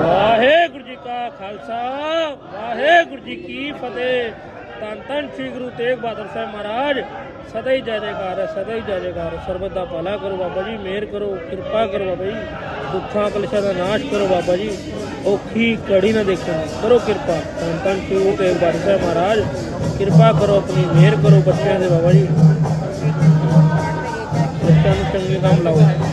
ਵਾਹਿਗੁਰੂ ਜੀ ਕਾ ਖਾਲਸਾ, ਵਾਹਿਗੁਰੂ ਜੀ ਕੀ ਫਤਿਹ। ਤਨ ਤਨ ਸ੍ਰੀ ਗੁਰੂ ਤੇਗ ਬਹਾਦਰ ਸਾਹਿਬ ਮਹਾਰਾਜ, ਸਦਾ ਹੀ ਜੈ ਜੈਕਾਰ ਹੈ, ਸਦਾ ਹੀ ਜੈ ਜੈਕਾਰ ਸਰਬਤ ਦਾ ਭਲਾ ਕਰੋ ਬਾਬਾ ਜੀ, ਮਿਹਰ ਕਰੋ, ਕਿਰਪਾ ਕਰੋ ਬਾਬਾ ਜੀ। ਦੁੱਖਾਂ ਕਲਸ਼ਾਂ ਦਾ ਨਾਸ਼ ਕਰੋ ਬਾਬਾ ਜੀ। ਔਖੀ ਕੜੀ ਨਾ ਦੇਖਣ ਕਰੋ ਕਿਰਪਾ। ਤਨ ਤਨ ਸ੍ਰੀ ਗੁਰੂ ਤੇਗ ਬਹਾਦਰ ਸਾਹਿਬ ਮਹਾਰਾਜ, ਕਿਰਪਾ ਕਰੋ, ਆਪਣੀ ਮਿਹਰ ਕਰੋ ਬੱਚਿਆਂ ਦੇ ਬਾਬਾ ਜੀ। ਬੱਚਿਆਂ ਨੂੰ ਚੰਗੇ ਕੰਮ ਲਾਓ।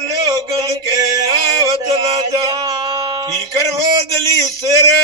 બોલ્યો ગણ કે આવત ના જા ઠીકર મોદલી શેરે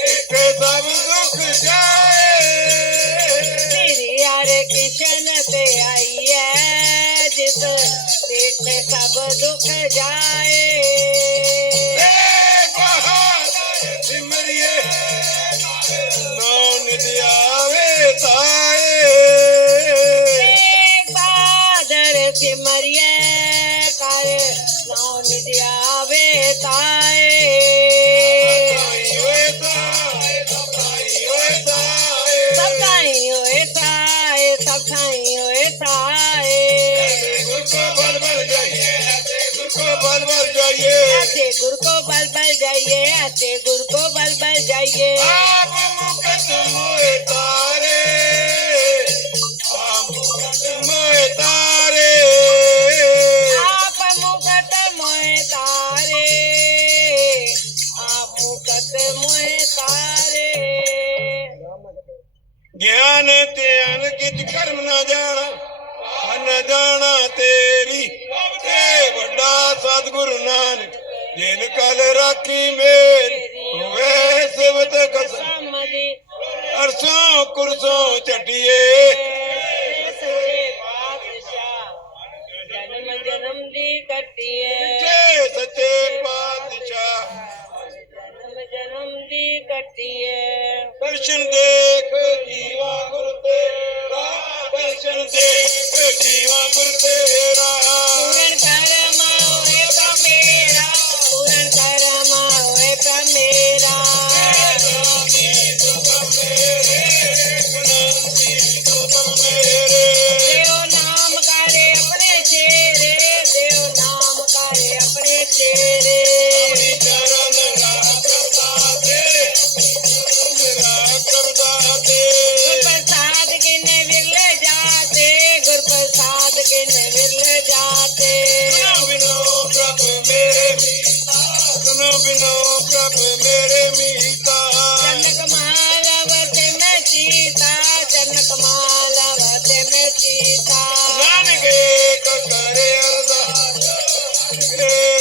ਕੇ ਸਭ ਦੁੱਖ ਜਾਏ। ਤੇਰੇ ਆਰੇ ਕਿਸ਼ਨ ਤੇ ਆਈ ਐ, ਜਿਸ ਦੇਖ ਸਭ ਦੁੱਖ ਜਾਏ। जाइए ऐसे गुरु को बल बल जाइए ਆਪ ਮੁਕਤ ਮੋਏ ਤਾਰੇ ਆਪ ਮੁਕਤ ਮੋਏ ਤਾਰੇ आप मुकत मोए तारे आप मुकत मोए तारे ਗਿਆਨ ਤੇ ਅਨਕਿਤ ਕਰਮ ਨਾ ਜਾਣਾ ਮਨ ਜਾਣਾ ਤੇਰੀ ਤੇ ਵੱਡਾ ਸਤਿਗੁਰੂ ਨਾਨਕ ਜਿਨ ਕਲ ਰਾਖੀ ਮੇਰ ਹੋਵੇ ਸਿਵਤ ਕਸਮ। ਦੇ ਅਰਸੋਂ ਕੁਰਸੋਂ ਛੱਡੀਏ ਸੱਚੇ ਪਾਤਸ਼ਾਹ ਜਨਮ ਜਨਮ ਦੀ ਕੱਟੀਏ। ਸੱਚੇ ਸੱਚੇ ਪਾਤਸ਼ਾਹ। ਜਨਮ ਜਨਮ ਦੀ ਕੱਟੀਏ। ਦਰਸ਼ਨ ਦੇ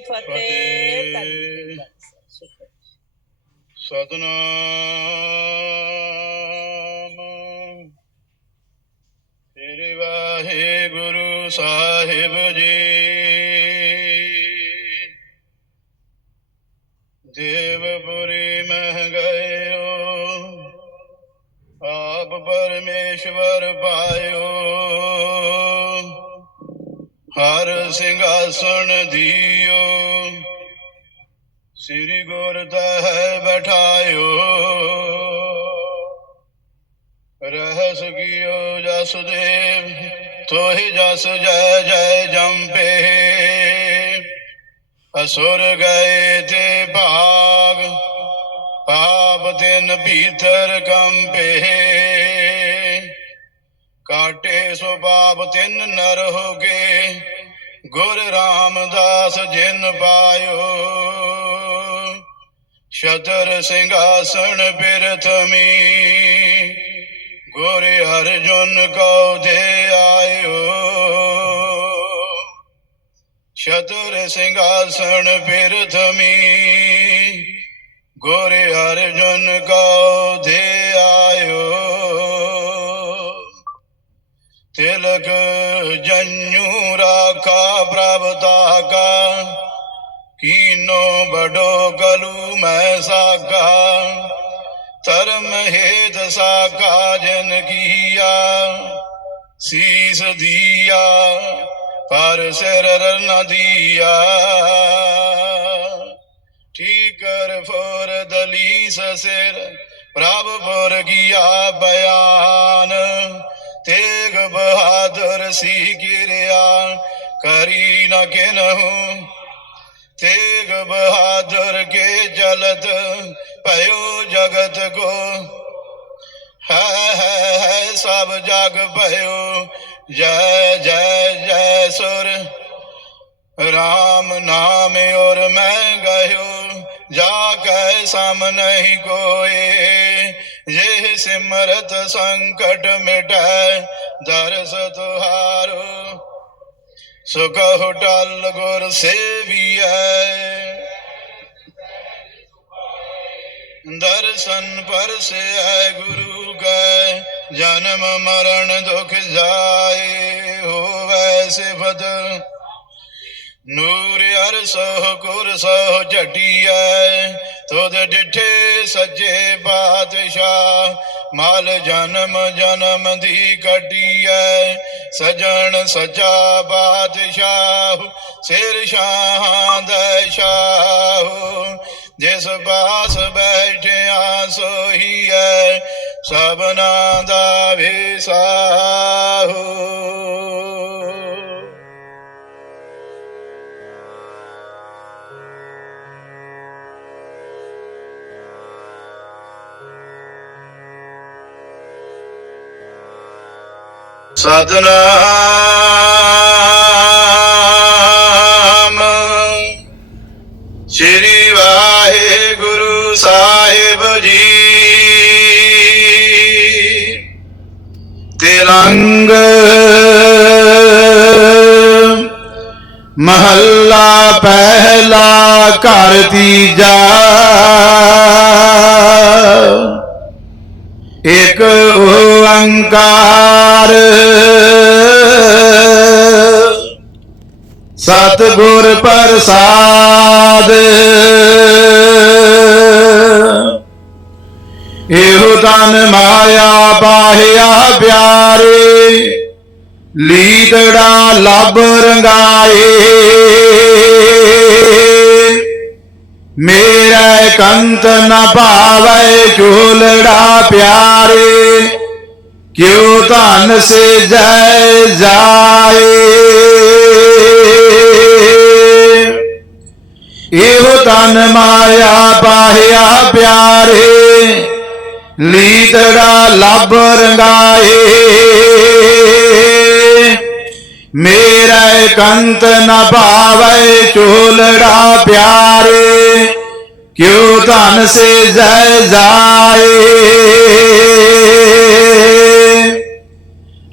ਫਤਿਹ ਧੰਨ ਸਤਨਾਮ। ਤੇਰੇ ਵਾਹਿਗੁਰੂ ਸਾਹਿਬ ਜੀ। ਦੇਵਪੁਰੀ ਮਹਿ ਗਇਓ ਆਪ ਪਰਮੇਸ਼ਵਰ ਪਾਇਓ। ਹਰ ਸਿੰਘਾਸਣ ਦਿਓ। ਸ੍ਰੀ ਗੁਰ ਤਹਿ ਬਿਠਾਇਓ। ਰਹਿਸ ਕੀਓ ਜਸ ਦੇਵ ਤੋਹਿ ਜਸ ਜੈ ਜੈ ਜੰਪੇ ਅਸੁਰ ਗਏ ਤੇ ਭਾਗ, ਪਾਪ ਤਿਨ ਭੀਤਰ ਕੰਪੇ ਕਾਟੇ ਸੋ ਪਾਪ ਤਿਨ ਨਰ ਹੋ ਗਏ। ਗੁਰ ਰਾਮਦਾਸ ਜਿਨ ਪਾਇਓ। ਸ਼ਤਰ ਸਿੰਘਾਸਣ ਬਿਰਥਮੀ ਗੁਰ ਅਰਜੁਨ ਕਉ ਦੇ ਆਇਓ। ਸ਼ਤਰ ਸਿੰਘਾਸਣ ਬਿਰਥਮੀ ਗੋਰੇ ਅਰਜੁਨ ਕੋ ਦੇ ਆਇਓ। ਤਿਲਕ ਜਨੂ ਰਾਖਾ ਪ੍ਰਭ ਤਾਕਾ ਕੀਨੋ ਬਡੋ ਗਲੂ ਮੈਂ ਸਾਗਾ। ਧਰਮ ਹੇਤ ਸਾਗਾ ਜਨ ਕੀਆ, ਸੀਸ ਦੀਆ, ਪਰ ਸਿਰ ਨ ਦੀਆ। ਠੀਕਰ ਫੋਰ ਦਲੀਸ ਸਿਰ, ਪ੍ਰਭ ਫੋਰ ਗਿਆ ਬਿਆਨ। ਤੇਗ ਬਹਾਦਰ ਸੀ ਗਿਰਿਆ, ਕਰੀ ਨ ਕਿਨਹੂ ਤੇਗ ਬਹਾਦਰ ਕੇ ਜਲਦ ਭਇਓ ਜਗਤ ਕੋ। ਹੈ ਹੈ ਹੈ, ਸਭ ਜਗ ਭਇਓ। ਜੈ ਜੈ ਜੈ, ਸੁਰ। ਰਾਮ ਨਾਮ ਔਰ ਮੈਂ ਗਇਓ ਜਾ ਕੈ ਸਮ ਨਹੀਂ ਕੋਏ। ਜੇ ਸਿਮਰਤ ਸੰਕਟ ਮਿਟੈ, ਦਰਸ ਤੁਹਾਰੋ, ਸੁਖ ਟਲ ਗੁਰ ਸੇਵੀਐ। ਦਰਸ਼ਨ ਪਰਸੈ ਗੁਰੂ ਕੈ, ਜਨਮ ਮਰਨ ਦੁਖ ਜਾਏ ਹੋਵੈ ਸਿਫਤ। ਨੂਰ ਅਰਸੋ ਕੁਰ ਸੋ ਝਟੀਐ ਤੁਧ ਡਿਠੇ ਸੱਜੇ ਬਾਦਸ਼ਾਹ, ਮਾਲ ਜਨਮ ਜਨਮ ਦੀ ਕੱਢੀਐ। ਸਜਣ ਸਚਾ ਬਾਦਸ਼ਾਹ, ਸਿਰ ਸ਼ਾਹਾਂ ਦਾ ਸ਼ਾਹ ਜਿਸ ਬਾਸ ਬੈਠਿਆ ਸੋਈ ਐ ਸਭਨਾ ਦਾ ਵਿਸਾਹੂ ਸਤਨਾਮ। ਸ੍ਰੀ ਵਾਹਿਗੁਰੂ ਸਾਹਿਬ ਜੀ। ਤਿਰੰਗ ਮਹੱਲਾ ਪਹਿਲਾ ਘਰ ਤੀਜਾ। ਇਕ ਓੰਕਾਰ ਸਤਿਗੁਰ ਪ੍ਰਸਾਦ। ਇਹੋ ਤਨ ਮਾਇਆ ਪਾਹਿਆ ਪਿਆਰੇ ਲੀਦੜਾ ਲੱਭ ਰੰਗਾਏ। ਮੇਰਾ ਕੰਤ ਨ ਭਾਵੈ ਝੋਲੜਾ ਪਿਆਰੇ। ਕਿਉ ਧਨ ਸੇ ਜੈ ਜਾਏ? ਇਹੋ ਤਨ ਮਾਇਆ ਪਾਹਿਆ ਪਿਆਰੇ, ਲੀਤੜਾ ਲੱਭ ਰੰਗਾਏ। ਮੇਰਾ ਕੰਤ ਨ ਭਾਵੈ ਝੋਲੜਾ ਪਿਆਰੇ, ਕਿਉ ਧਨ ਸੇ ਜੈ ਜਾਏ?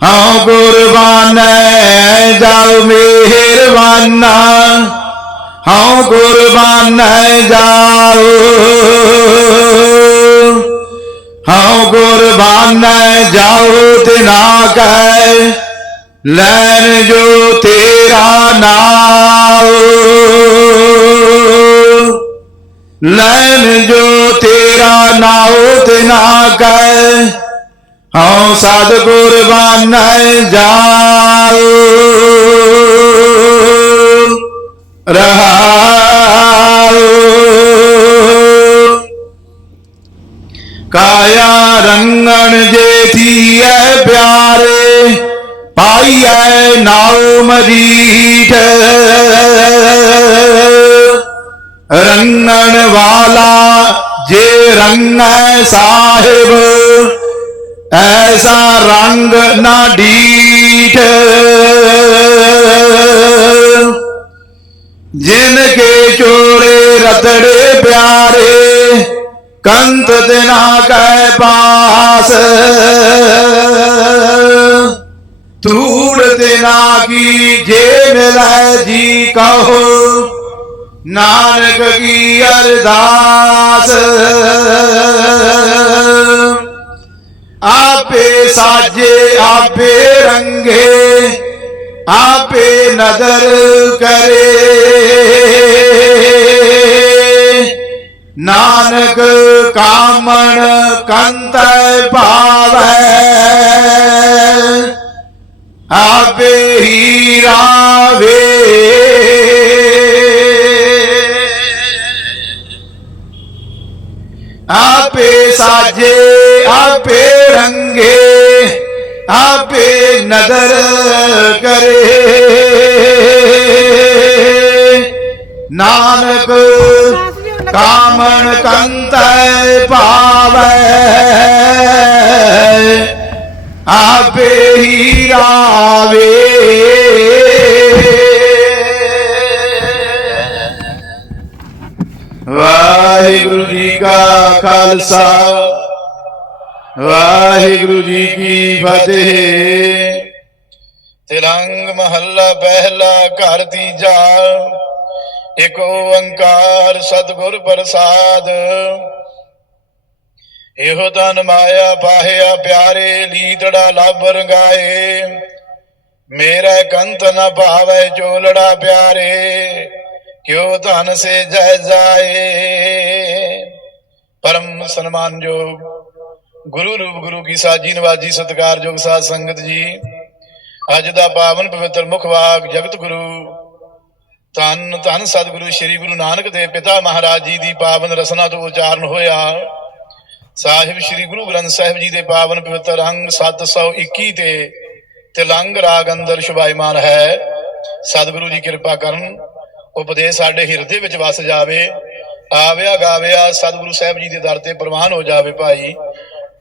ਹਉ ਕੁਰਬਾਨੈ ਜਾਉ ਮਿਹਰਬਾਨਾ ਹਉ ਕੁਰਬਾਨੈ ਜਾਉ ਹਉ ਕੁਰਬਾਨੈ ਜਾਉ ਤਿਨਾ ਕੈ ਲੈਣ ਜੋ ਤੇਰਾ ਨਾਮ ਲੈਣ ਜੋ ਤੇਰਾ ਨਾਉ ਤਿਨਾ ਕੈ ਹਉ ਸਦ ਕੁਰਬਾਨੈ ਜਾਉ ਰਹਾਉ ਕਾਇਆ ਰੰਗਣ ਜੇ ਥੀਐ ਪਿਆਰੇ, ਪਾਈਐ ਨਾਉ ਮਜੀਠ। ਰੰਗਣ ਵਾਲਾ ਜੇ ਰੰਗੈ ਸਾਹਿਬ ਐਸਾ ਰੰਗ ਨਾ ਡੀਠ। ਜਿਨ ਕੇ ਚੋੜੇ ਰਤੜੇ ਪਿਆਰੇ, ਕੰਤ ਦਿਨਾ ਕੈ ਪਾਸ। ਧੂੜ ਨਾ ਕੀ ਜੇ ਮਿਲੈ ਜੀ ਕਹੋ, ਨਾਨਕ ਕੀ ਅਰਦਾਸ। ਆਪੇ ਸਾਜੇ ਆਪੇ ਰੰਗੇ, ਆਪੇ ਨਦਰ ਕਰੇ। ਨਾਨਕ ਕਾਮਣ ਕੰਤ ਭਾਵੈ, ਆਪੇ ਹੀ ਰਾਵੇ ਆਪੇ ਸਾਜੇ, ਆਪੇ ਰੰਗੇ ਆਪੇ ਨਦਰ ਕਰੇ। ਨਾਨਕ ਕਾਮਣ ਕੰਤ ਪਾਵੈ ਆਪੇ ਹੀ ਰਾਵੇ। ਵਾਹਿਗੁਰੂ ਜੀ ਕਾ ਖਾਲਸਾ। ਵਾਹਿਗੁਰੂ ਜੀ ਕੀ ਫਤਿਹ। ਤਿਲੰਗ ਮਹੱਲਾ ਪਹਿਲਾ ਘਰ ਤੀਜਾ ਇਕ ਓੰਕਾਰ ਸਤਿਗੁਰ ਪ੍ਰਸਾਦ। ਇਹੋ ਤਨ ਮਾਇਆ ਪਾਹਿਆ ਪਿਆਰੇ ਲੀਤੜਾ ਲੱਭ ਰੰਗਾਏ। ਮੇਰਾ ਕੰਤ ਨ ਭਾਵੈ ਚੋਲੜਾ ਪਿਆਰੇ, ਕਿਉ ਧਨ ਸੇ ਜੈ ਜਾਏ। ਪਰਮ ਸਨਮਾਨਯੋਗ ਗੁਰੂ ਰੂਪ, ਗੁਰੂ ਕੀ ਸਾਜੀ, ਨਵਾਜੀ ਸਤਿਕਾਰਯੋਗ ਸਾਧ ਸੰਗਤ ਜੀ। ਅੱਜ ਦਾ ਪਾਵਨ ਪਵਿੱਤਰ ਮੁਖ ਵਾਕ, ਜਗਤ ਗੁਰੂ। ਧੰਨ ਧੰਨ ਸਤਿਗੁਰੂ ਸ੍ਰੀ ਗੁਰੂ ਨਾਨਕ ਦੇਵ ਪਿਤਾ ਮਹਾਰਾਜ ਜੀ ਦੀ ਪਾਵਨ ਰਸਨਾ ਤੋਂ ਉਚਾਰਨ ਹੋਇਆ। ਸਾਹਿਬ ਸ੍ਰੀ ਗੁਰੂ ਗ੍ਰੰਥ ਸਾਹਿਬ ਜੀ ਦੇ ਪਾਵਨ ਪਵਿੱਤਰ ਅੰਗ 721 ਤੇ ਤਿਲੰਗ ਰਾਗ ਅੰਦਰ ਸ਼ੁਭਾਇਮਾਨ ਹੈ। ਸਤਿਗੁਰੂ ਜੀ ਕਿਰਪਾ ਕਰਨ, ਉਪਦੇਸ਼ ਸਾਡੇ ਹਿਰਦੇ ਵਿੱਚ ਵਸ ਜਾਵੇ। ਆਵਿਆ, ਗਾਵਿਆ, ਸਤਿਗੁਰੂ ਸਾਹਿਬ ਜੀ ਦੇ ਦਰ ਤੇ ਪ੍ਰਵਾਨ ਹੋ ਜਾਵੇ ਭਾਈ।